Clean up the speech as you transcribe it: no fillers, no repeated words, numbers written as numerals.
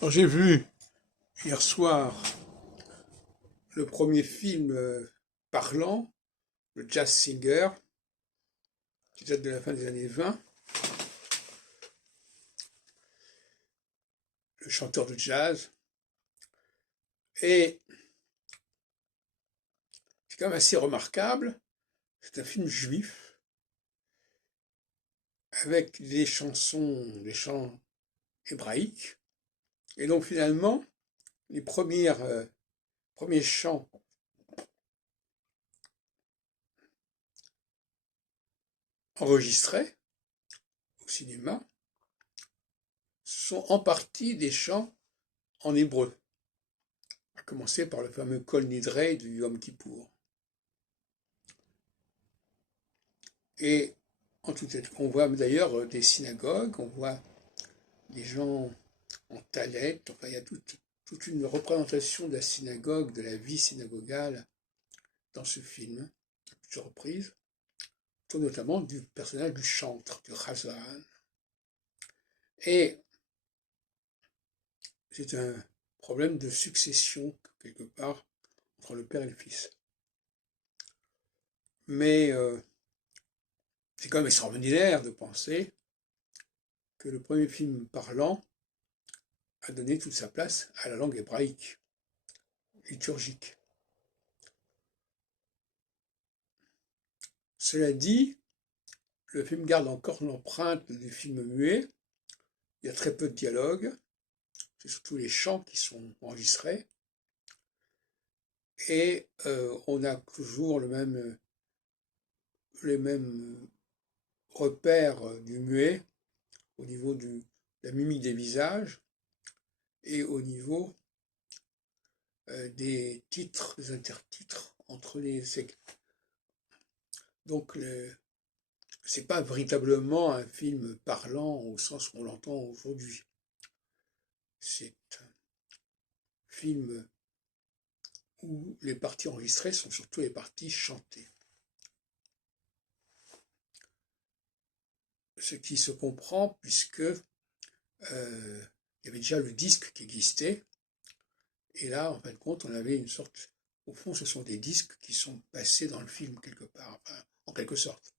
Alors j'ai vu hier soir le premier film parlant, le Jazz Singer, qui date de la fin des années 20, le chanteur de jazz. Et c'est quand même assez remarquable, c'est un film juif, avec des chansons, des chants hébraïques. Et donc finalement, les premiers chants enregistrés au cinéma sont en partie des chants en hébreu, à commencer par le fameux Kol Nidrei du Yom Kippour. Et en tout cas, on voit d'ailleurs des synagogues, on voit des gens en talet, enfin il y a toute une représentation de la synagogue, de la vie synagogale dans ce film, à plusieurs reprises, autour notamment du personnage du chantre, du Chazan. Et c'est un problème de succession, quelque part, entre le père et le fils. Mais c'est quand même extraordinaire de penser que le premier film parlant a donné toute sa place à la langue hébraïque, liturgique. Cela dit, le film garde encore l'empreinte du film muet. Il y a très peu de dialogue, c'est surtout les chants qui sont enregistrés. Et on a toujours les mêmes repères du muet au niveau de la mimique des visages et au niveau des titres, des intertitres entre les segments. Donc c'est pas véritablement un film parlant au sens où on l'entend aujourd'hui. C'est un film où les parties enregistrées sont surtout les parties chantées. Ce qui se comprend puisque il y avait déjà le disque qui existait, et là, en fin de compte, on avait une sorte... Au fond, ce sont des disques qui sont passés dans le film quelque part, enfin, en quelque sorte.